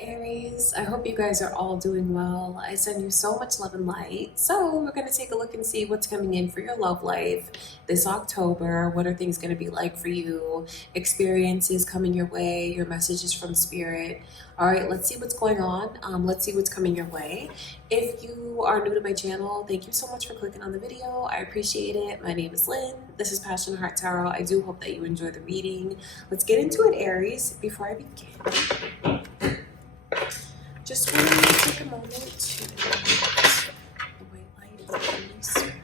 Aries, I hope you guys are all doing well. I send you so much love and light. So we're going to take a look and see what's coming in for your love life this October. What are things going to be like for you? Experiences coming your way, your messages from spirit. All right, let's see what's going on. Let's see what's coming your way. If you are new to my channel, thank you so much for clicking on the video. I appreciate it. My name is Lynn. This is Passion Heart Tarot. I do hope that you enjoy the reading. Let's get into it, Aries. Before I begin, just want to take a moment to the white light of the Holy Spirit.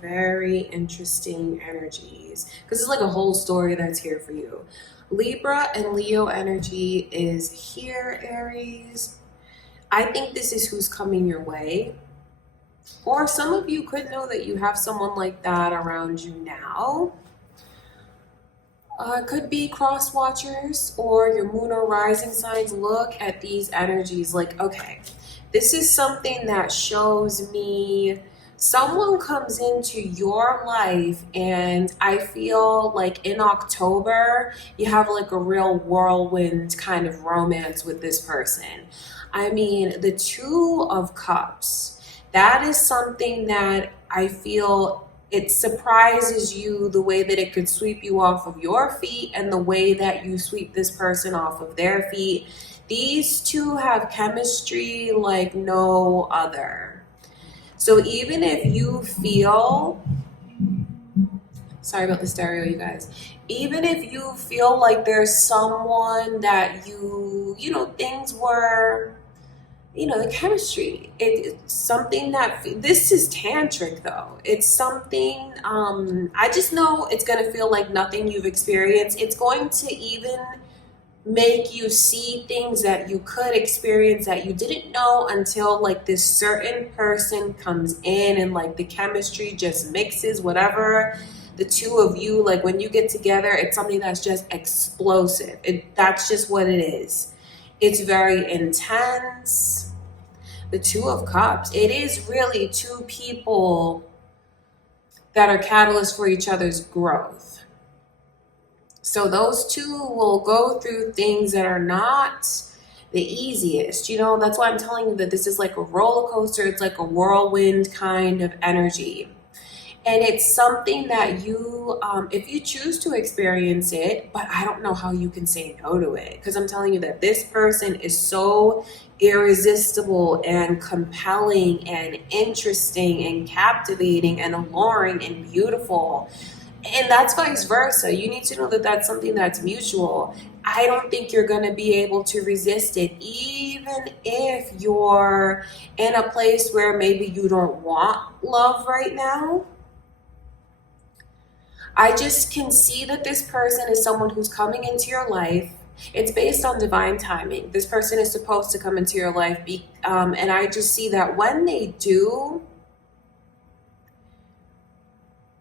Very interesting energies, because it's like a whole story that's here for you. Libra and Leo energy is here, Aries. I think this is who's coming your way. Or some of you could know that you have someone like that around you now. It could be cross watchers or your moon or rising signs. Look at these energies like, okay, this is something that shows me someone comes into your life, and I feel like in October you have like a real whirlwind kind of romance with this person. I mean, the Two of Cups, that is something that I feel it surprises you, the way that it could sweep you off of your feet and the way that you sweep this person off of their feet. These two have chemistry like no other. So even if you feel, sorry about the stereo, you guys, even if you feel like there's someone that you know, things were, you know, the chemistry, it's something that, this is tantric though. It's something, I just know it's going to feel like nothing you've experienced. It's going to even make you see things that you could experience that you didn't know until like this certain person comes in and like the chemistry just mixes, whatever the two of you, like when you get together, it's something that's just explosive. That's just what it is. It's very intense. The Two of Cups, it is really two people that are catalysts for each other's growth. So those two will go through things that are not the easiest. You know, that's why I'm telling you that this is like a roller coaster. It's like a whirlwind kind of energy. And it's something that you, if you choose to experience it, but I don't know how you can say no to it. Because I'm telling you that this person is so irresistible and compelling and interesting and captivating and alluring and beautiful. And that's vice versa. You need to know that that's something that's mutual. I don't think you're going to be able to resist it, even if you're in a place where maybe you don't want love right now. I just can see that this person is someone who's coming into your life. It's based on divine timing. This person is supposed to come into your life. And I just see that when they do,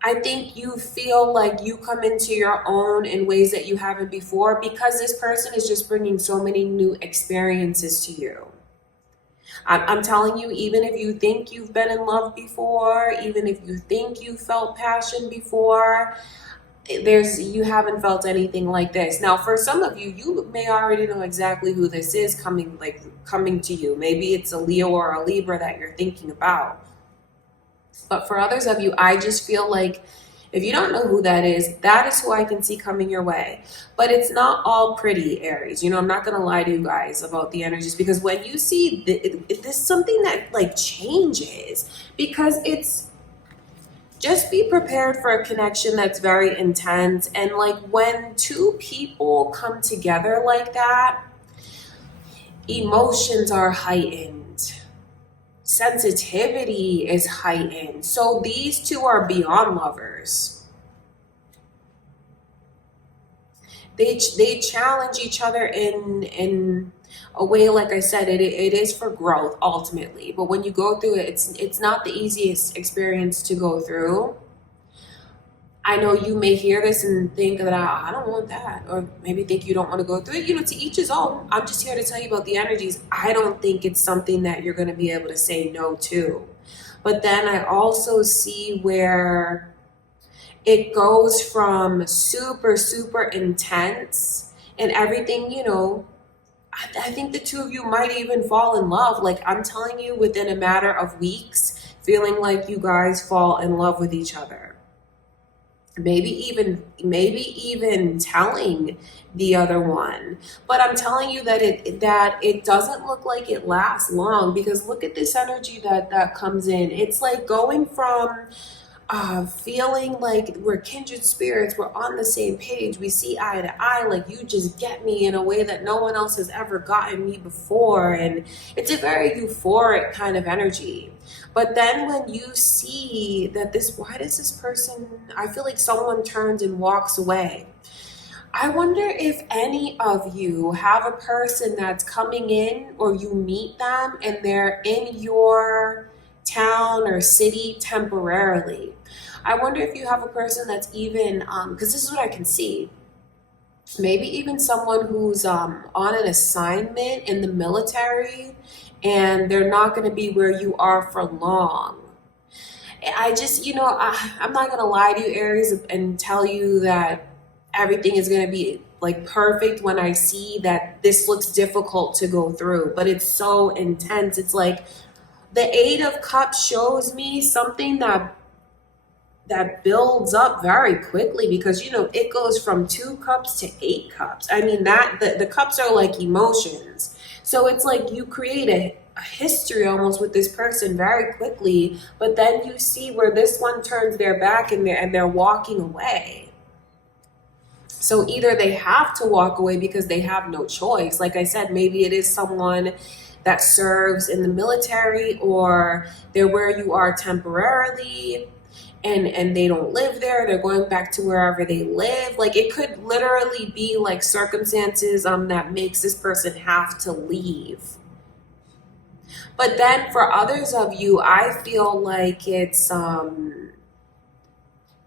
I think you feel like you come into your own in ways that you haven't before, because this person is just bringing so many new experiences to you. I'm telling you, even if you think you've been in love before, even if you think you felt passion before, you haven't felt anything like this. Now, for some of you, you may already know exactly who this is coming to you. Maybe it's a Leo or a Libra that you're thinking about. But for others of you, I just feel like if you don't know who that is who I can see coming your way. But it's not all pretty, Aries. You know, I'm not going to lie to you guys about the energies, because when you see this, something that like changes, because it's, just be prepared for a connection that's very intense. And like when two people come together like that, emotions are heightened. Sensitivity is heightened. So these two are beyond lovers. they challenge each other in a way, like I said, it is for growth ultimately. But when you go through it, it's not the easiest experience to go through. I know you may hear this and think that I don't want that, or maybe think you don't want to go through it. You know, to each his own. I'm just here to tell you about the energies. I don't think it's something that you're going to be able to say no to. But then I also see where it goes from super, super intense and everything, you know. I think the two of you might even fall in love. Like, I'm telling you, within a matter of weeks, feeling like you guys fall in love with each other. Maybe even telling the other one. But I'm telling you that it doesn't look like it lasts long, because look at this energy that comes in. It's like going from feeling like we're kindred spirits, we're on the same page, we see eye to eye, like you just get me in a way that no one else has ever gotten me before, and it's a very euphoric kind of energy. But then when you see that why does this person, I feel like someone turns and walks away. I wonder if any of you have a person that's coming in, or you meet them and they're in your town or city temporarily. I wonder if you have a person that's even, because this is what I can see, maybe even someone who's on an assignment in the military, and they're not going to be where you are for long. I just, I'm not going to lie to you, Aries, and tell you that everything is going to be like perfect when I see that this looks difficult to go through, but it's so intense. It's like the Eight of Cups shows me something that builds up very quickly, because it goes from 2 cups to 8 cups. I mean, that the cups are like emotions. So it's like you create a history almost with this person very quickly, but then you see where this one turns their back and they're walking away. So either they have to walk away because they have no choice. Like I said, maybe it is someone that serves in the military, or they're where you are temporarily, and they don't live there. They're going back to wherever they live. Like, it could literally be like circumstances that makes this person have to leave. But then for others of you, I feel like it's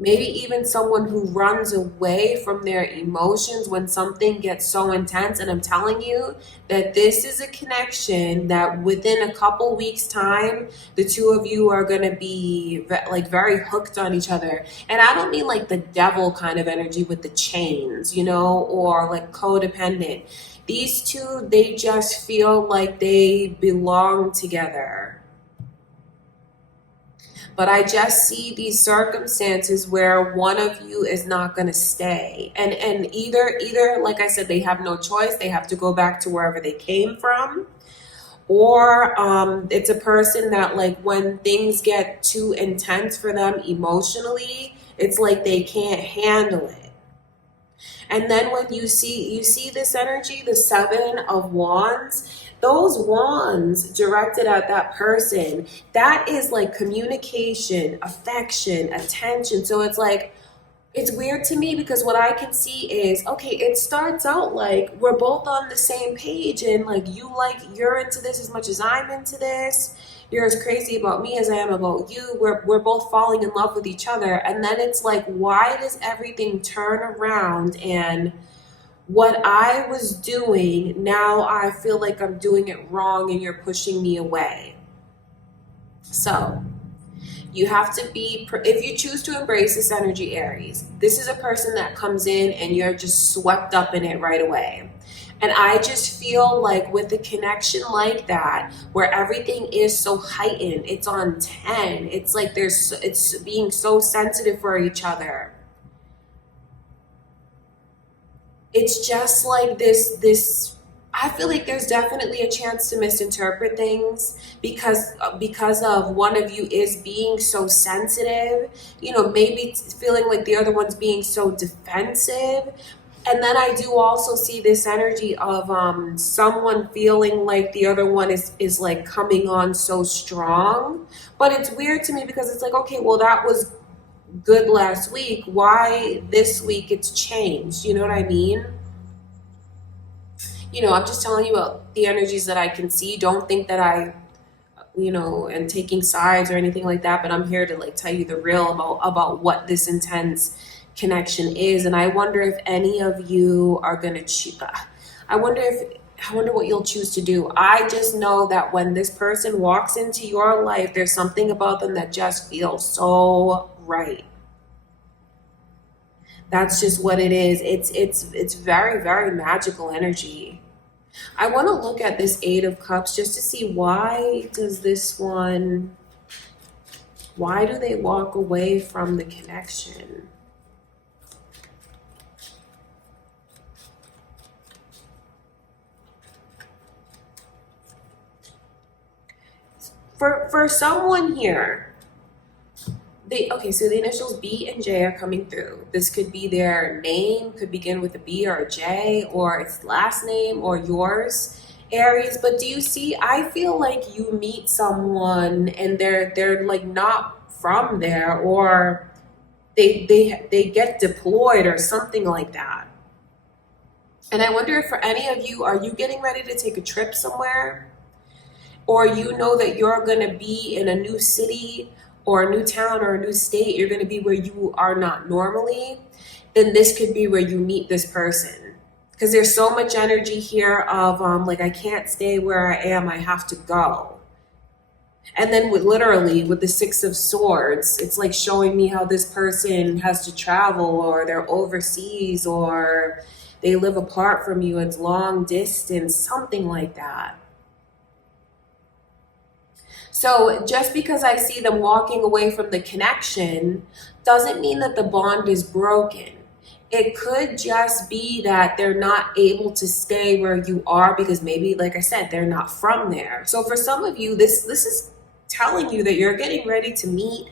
maybe even someone who runs away from their emotions when something gets so intense. And I'm telling you that this is a connection that within a couple weeks time, the two of you are going to be like very hooked on each other. And I don't mean like the devil kind of energy with the chains, or like codependent. These two, they just feel like they belong together. But I just see these circumstances where one of you is not going to stay. And either, like I said, they have no choice. They have to go back to wherever they came from. Or it's a person that, like, when things get too intense for them emotionally, it's like they can't handle it. And then when you see this energy, the 7 of Wands, those wands directed at that person, that is like communication, affection, attention. So it's like, it's weird to me, because what I can see is, okay, it starts out like we're both on the same page, and like you're into this as much as I'm into this. You're as crazy about me as I am about you. We're both falling in love with each other. And then it's like, why does everything turn around, and what I was doing, now I feel like I'm doing it wrong and you're pushing me away? So you have to be, if you choose to embrace this energy, Aries, this is a person that comes in and you're just swept up in it right away. And I just feel like with a connection like that, where everything is so heightened, it's on 10, it's like it's being so sensitive for each other. It's just like this, I feel like there's definitely a chance to misinterpret things because of one of you is being so sensitive, maybe feeling like the other one's being so defensive. And then I do also see this energy of someone feeling like the other one is like coming on so strong. But it's weird to me, because it's like, okay, well, that was good last week. Why this week it's changed? You know what I mean? I'm just telling you about the energies that I can see. Don't think that I, and taking sides or anything like that, but I'm here to like tell you the real about what this intense connection is. And I wonder if any of you are gonna choose. I wonder what you'll choose to do. I just know that when this person walks into your life, there's something about them that just feels so right. That's just what it is. It's very, very magical energy. I want to look at this Eight of Cups just to see why do they walk away from the connection? For someone here, so the initials B and J are coming through. This could be their name, could begin with a B or a J, or its last name or yours, Aries. But do you see, I feel like you meet someone and they're like not from there, or they get deployed or something like that. And I wonder if for any of you, are you getting ready to take a trip somewhere? Or you know that you're going to be in a new city or a new town or a new state, you're going to be where you are not normally, then this could be where you meet this person. Because there's so much energy here of like, I can't stay where I am, I have to go. And then with the Six of Swords, it's like showing me how this person has to travel, or they're overseas, or they live apart from you, it's long distance, something like that. So just because I see them walking away from the connection doesn't mean that the bond is broken. It could just be that they're not able to stay where you are because maybe, like I said, they're not from there. So for some of you, this is telling you that you're getting ready to meet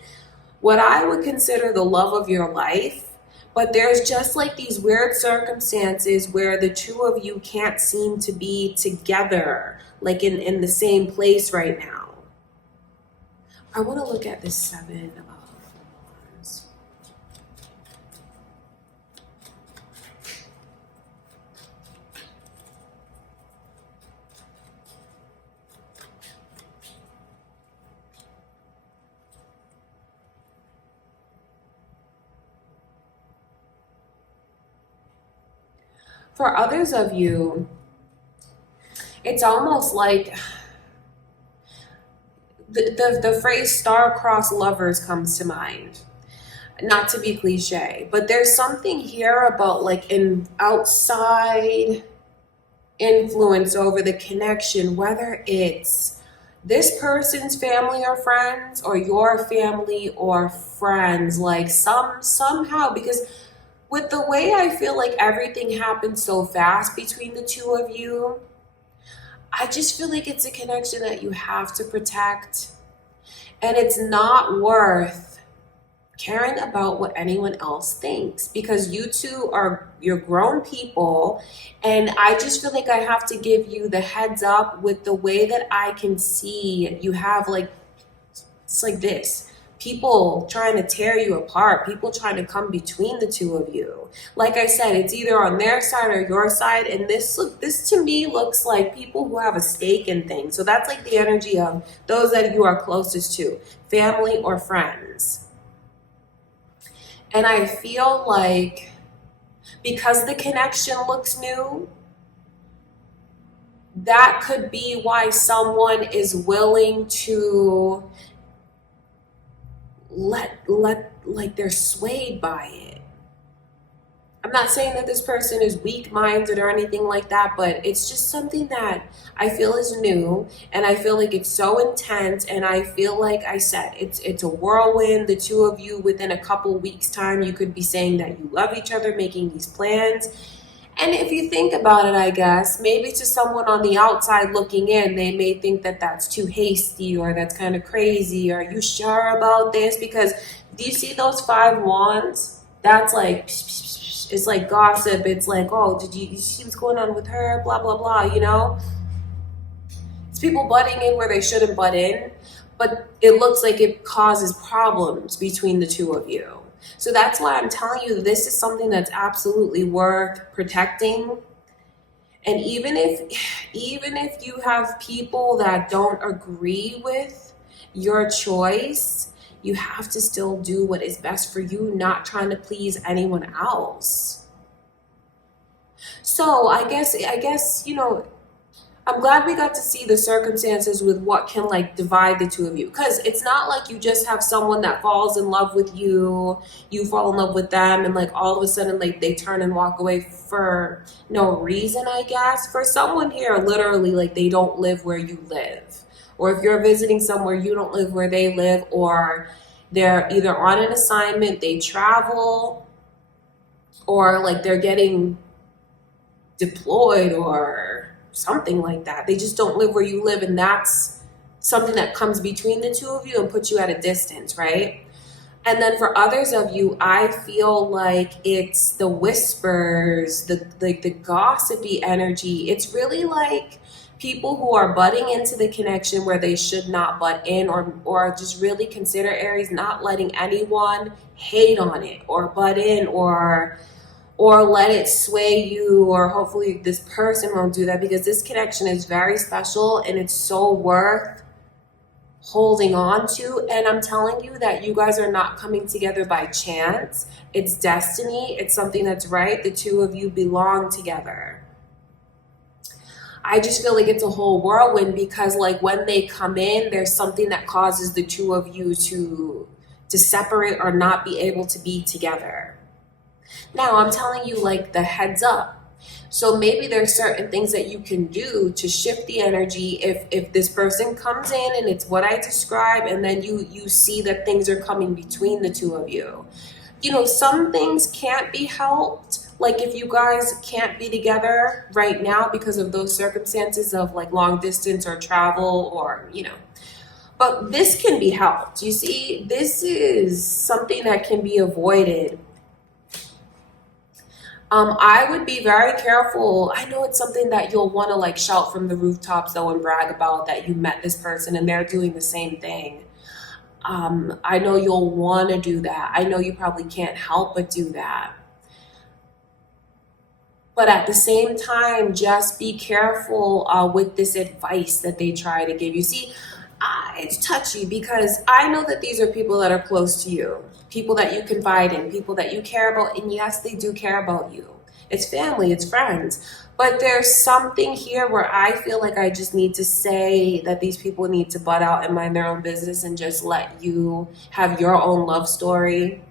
what I would consider the love of your life. But there's just like these weird circumstances where the two of you can't seem to be together, like in the same place right now. I want to look at this Seven of Wands. For others of you, it's almost like the phrase star-crossed lovers comes to mind. Not to be cliche, but there's something here about like an outside influence over the connection, whether it's this person's family or friends or your family or friends, like somehow, because with the way I feel like everything happened so fast between the two of you, I just feel like it's a connection that you have to protect, and it's not worth caring about what anyone else thinks, because you're grown people, and I just feel like I have to give you the heads up with the way that I can see you have like, it's like this. People trying to tear you apart, people trying to come between the two of you. Like I said, it's either on their side or your side, and this to me looks like people who have a stake in things. So that's like the energy of those that you are closest to, family or friends. And I feel like because the connection looks new, that could be why someone is willing to let like they're swayed by it. I'm not saying that this person is weak-minded or anything like that, but it's just something that I feel is new, and I feel like it's so intense, and I feel like I said it's a whirlwind. The two of you, within a couple weeks time, you could be saying that you love each other, making these plans. And if you think about it, I guess, maybe to someone on the outside looking in, they may think that that's too hasty, or that's kind of crazy. Are you sure about this? Because do you see those 5 wands? That's like, it's like gossip. It's like, oh, did you see what's going on with her? Blah, blah, blah, It's people butting in where they shouldn't butt in, but it looks like it causes problems between the two of you. So that's why I'm telling you, this is something that's absolutely worth protecting. And even if you have people that don't agree with your choice, you have to still do what is best for you, not trying to please anyone else. So I guess, I'm glad we got to see the circumstances with what can like divide the two of you. Because it's not like you just have someone that falls in love with you, you fall in love with them, and like all of a sudden like they turn and walk away for no reason, I guess. For someone here, literally like they don't live where you live. Or if you're visiting somewhere, you don't live where they live, or they're either on an assignment, they travel, or like they're getting deployed or something like that. They just don't live where you live, and that's something that comes between the two of you and puts you at a distance, right? And then for others of you, I feel like it's the whispers, the gossipy energy. It's really like people who are butting into the connection where they should not butt in, or just really consider, Aries, not letting anyone hate on it or butt in or let it sway you, or hopefully this person won't do that, because this connection is very special and it's so worth holding on to. And I'm telling you that you guys are not coming together by chance. It's destiny. It's something that's right. The two of you belong together. I just feel like it's a whole whirlwind, because like when they come in, there's something that causes the two of you to separate or not be able to be together. Now, I'm telling you like the heads up. So maybe there's certain things that you can do to shift the energy if this person comes in and it's what I describe, and then you see that things are coming between the two of you. Some things can't be helped. Like if you guys can't be together right now because of those circumstances of like long distance or travel or, but this can be helped. You see, this is something that can be avoided. I would be very careful. I know it's something that you'll want to like shout from the rooftops though and brag about, that you met this person and they're doing the same thing. I know you'll want to do that. I know you probably can't help but do that. But at the same time, just be careful with this advice that they try to give you. See, it's touchy, because I know that these are people that are close to you, people that you confide in, people that you care about. And yes, they do care about you. It's family, it's friends. But there's something here where I feel like I just need to say that these people need to butt out and mind their own business and just let you have your own love story.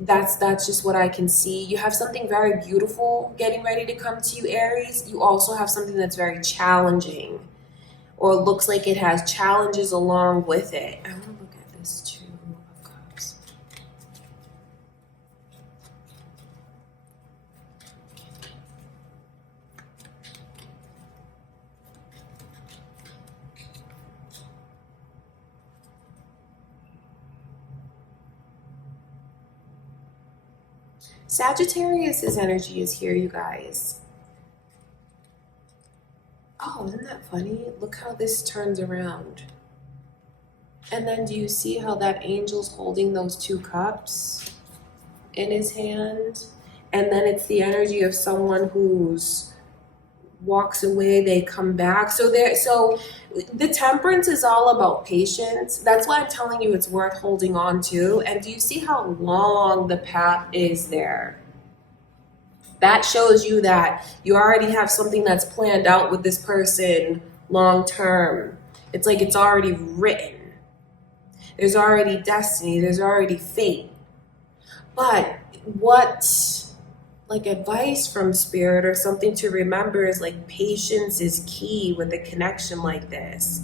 That's just what I can see. You have something very beautiful getting ready to come to you, Aries. You also have something that's very challenging, or looks like it has challenges along with it. I want to look at this too. Sagittarius's energy is here, you guys. Oh, isn't that funny? Look how this turns around. And then do you see how that angel's holding those two cups in his hand? And then it's the energy of someone who's walks away, they come back. So the temperance is all about patience. That's why I'm telling you it's worth holding on to. And do you see how long the path is there? That shows you that you already have something that's planned out with this person long term. It's like it's already written. There's already destiny. There's already fate. But like advice from spirit or something to remember is like patience is key with a connection like this.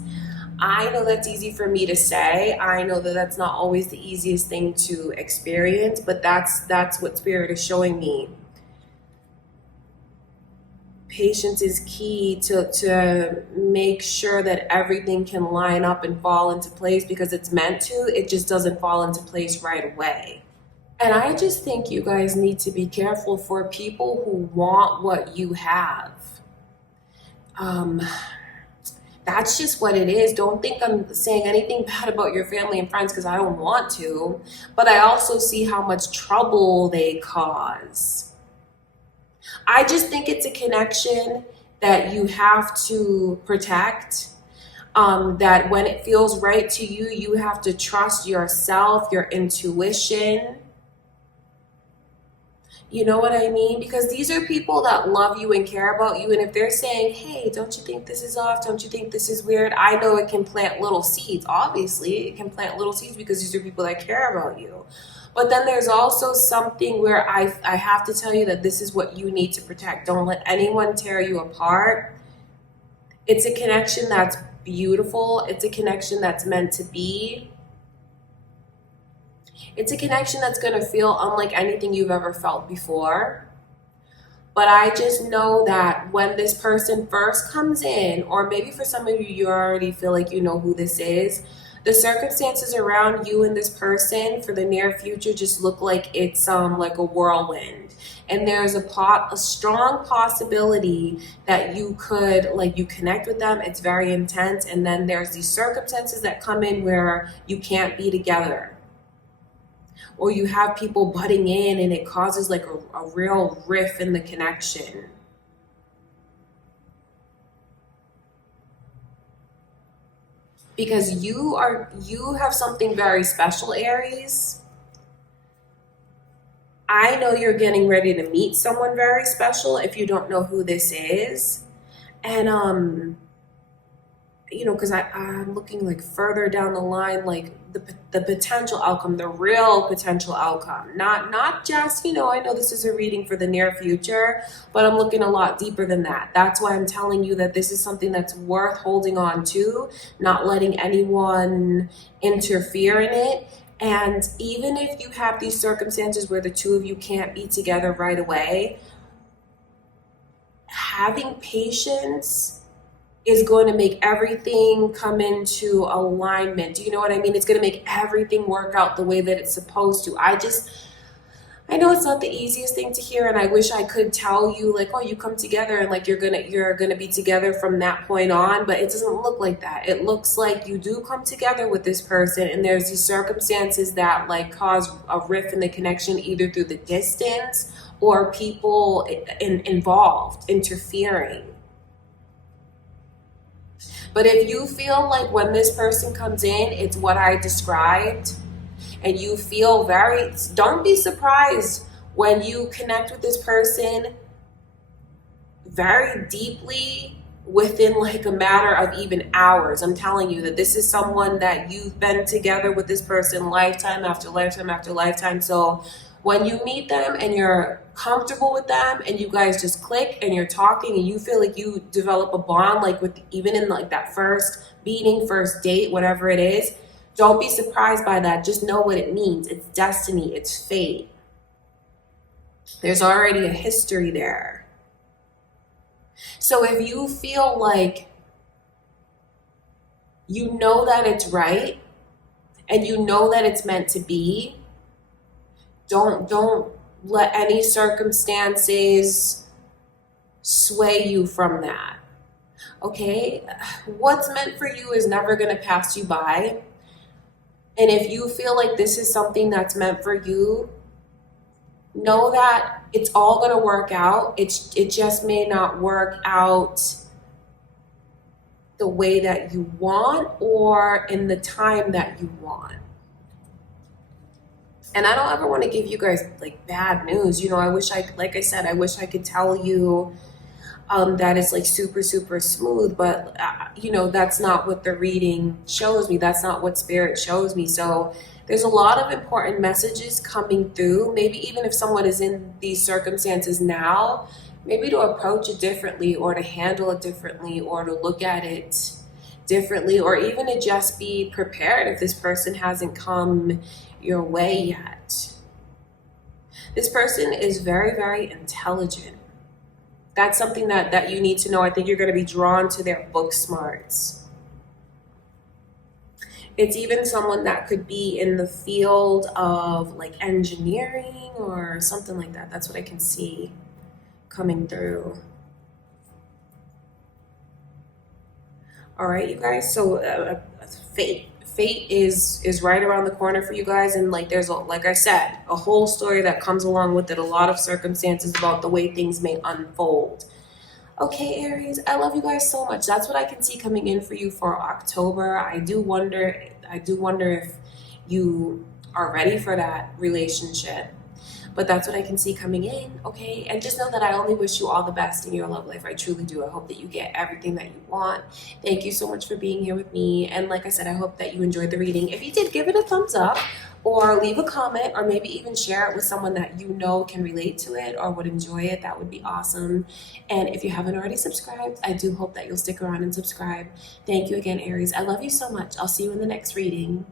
I know that's easy for me to say. I know that that's not always the easiest thing to experience, but that's what spirit is showing me. Patience is key to make sure that everything can line up and fall into place, because it's meant to. It just doesn't fall into place right away. And I just think you guys need to be careful for people who want what you have. That's just what it is. Don't think I'm saying anything bad about your family and friends, because I don't want to. But I also see how much trouble they cause. I just think it's a connection that you have to protect. That when it feels right to you, you have to trust yourself, your intuition. You know what I mean? Because these are people that love you and care about you. And if they're saying, hey, don't you think this is off? Don't you think this is weird? I know it can plant little seeds. Obviously, it can plant little seeds because these are people that care about you. But then there's also something where I have to tell you that this is what you need to protect. Don't let anyone tear you apart. It's a connection that's beautiful. It's a connection that's meant to be. It's a connection that's going to feel unlike anything you've ever felt before. But I just know that when this person first comes in, or maybe for some of you, you already feel like you know who this is, the circumstances around you and this person for the near future just look like it's like a whirlwind. And there's a strong possibility that you could, like, you connect with them. It's very intense. And then there's these circumstances that come in where you can't be together. Or you have people butting in and it causes like a real rift in the connection. Because you have something very special, Aries. I know you're getting ready to meet someone very special if you don't know who this is. And you know, because I'm looking like further down the line, like the potential outcome, the real potential outcome, not just, you know, I know this is a reading for the near future, but I'm looking a lot deeper than that. That's why I'm telling you that this is something that's worth holding on to, not letting anyone interfere in it. And even if you have these circumstances where the two of you can't be together right away, having patience is going to make everything come into alignment. Do you know what I mean? It's going to make everything work out the way that it's supposed to. I know it's not the easiest thing to hear, and I wish I could tell you like, oh, you come together and like you're gonna be together from that point on, but it doesn't look like that. It looks like you do come together with this person, and there's these circumstances that like cause a rift in the connection, either through the distance or people involved interfering. But if you feel like when this person comes in, it's what I described, and you feel don't be surprised when you connect with this person very deeply within like a matter of even hours. I'm telling you that this is someone that you've been together with this person lifetime after lifetime after lifetime. So when you meet them and you're comfortable with them and you guys just click and you're talking and you feel like you develop a bond, like with even in like that first meeting, first date, whatever it is, don't be surprised by that. Just know what it means. It's destiny. It's fate. There's already a history there. So if you feel like you know that it's right and you know that it's meant to be, don't let any circumstances sway you from that. Okay? What's meant for you is never going to pass you by. And if you feel like this is something that's meant for you, know that it's all going to work out. It just may not work out the way that you want or in the time that you want. And I don't ever want to give you guys like bad news. You know, I wish I could tell you that it's like super, super smooth, but you know, that's not what the reading shows me. That's not what spirit shows me. So there's a lot of important messages coming through. Maybe even if someone is in these circumstances now, maybe to approach it differently or to handle it differently or to look at it differently, or even to just be prepared if this person hasn't come your way yet. This person is very, very intelligent. That's something that you need to know. I think you're going to be drawn to their book smarts. It's even someone that could be in the field of like engineering or something like that. That's what I can see coming through. All right, you guys. So fate is right around the corner for you guys, and like there's like I said, a whole story that comes along with it, a lot of circumstances about the way things may unfold. Okay, Aries, I love you guys so much. That's what I can see coming in for you for October. I do wonder if you are ready for that relationship. But that's what I can see coming in, okay? And just know that I only wish you all the best in your love life. I truly do. I hope that you get everything that you want. Thank you so much for being here with me. And like I said, I hope that you enjoyed the reading. If you did, give it a thumbs up or leave a comment or maybe even share it with someone that you know can relate to it or would enjoy it. That would be awesome. And if you haven't already subscribed, I do hope that you'll stick around and subscribe. Thank you again, Aries. I love you so much. I'll see you in the next reading.